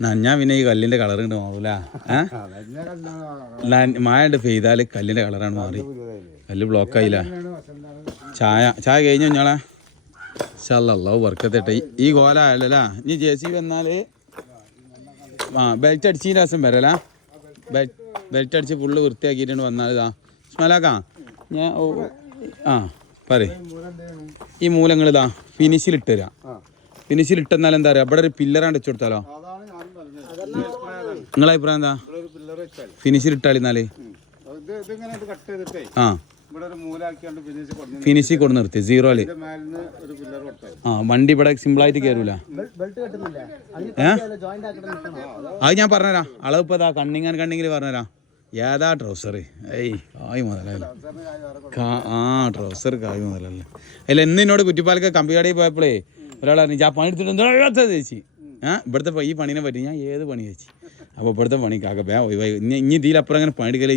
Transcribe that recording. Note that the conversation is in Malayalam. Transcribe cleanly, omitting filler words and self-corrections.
നഞ്ഞാ പിന്നെ ഈ കല്ലിൻ്റെ കളർ ഇങ്ങോട്ട് മാറൂല മഴ ഉണ്ട് പെയ്താൽ കല്ലിൻ്റെ കളറാണ് മാറി കല്ല് ബ്ലോക്കായില്ല ചായ കഴിഞ്ഞു ഞങ്ങളെ അല്ലാഹു ബർക്കത്തിട്ടെ ഈ കോല ആയല്ലോ ഇനി JCB വന്നാൽ ബെൽറ്റ് അടിച്ചതിൻ്റെ ദിവസം വരല ബെൽറ്റ് അടിച്ച് ഫുള്ള് വൃത്തിയാക്കിയിട്ടുണ്ട് വന്നാൽ ഇതാ സ്മലാക്കാ ഞാൻ പറയ് ഈ മൂലങ്ങൾ ഇതാ ഫിനിഷിലിട്ട് തരാം ഫിനിഷിലിട്ടെന്നാൽ എന്താ പറയുക ഇവിടെ ഒരു പില്ലറാണ്ട് വെച്ച് കൊടുത്താലോ നിങ്ങളെ അഭിപ്രായം എന്താ ഫിനിഷിലിട്ടാളിന്നാല് ഫിനിഷി കൊണ്ട് നിർത്തി സീറോയില് വണ്ടി ഇവിടെ സിമ്പിളായിട്ട് കയറൂല അത് ഞാൻ പറഞ്ഞുതരാം അളവ് ഇപ്പൊ കണ്ണിങ്ങിൽ പറഞ്ഞുതരാം ഏതാ ട്രൗസർ കായ് മുതലല്ല ട്രൗസർ കായ് മുതലല്ല അല്ല എന്നോട് കുറ്റിപ്പാലൊക്കെ കമ്പികടയിൽ പോയപ്പോഴേ ഒരാൾ പറഞ്ഞു ഞാൻ പണി എടുത്തിട്ട് ചേച്ചി ഇവിടുത്തെ ഈ പണീനെ പറ്റി ഞാൻ ഏത് പണി ചേച്ചി അപ്പോൾ ഇവിടുത്തെ പണി കാക്ക ഒഴിവായി ഇനി ഇതിലപ്പുറം അങ്ങനെ പണിയെടുക്കലേ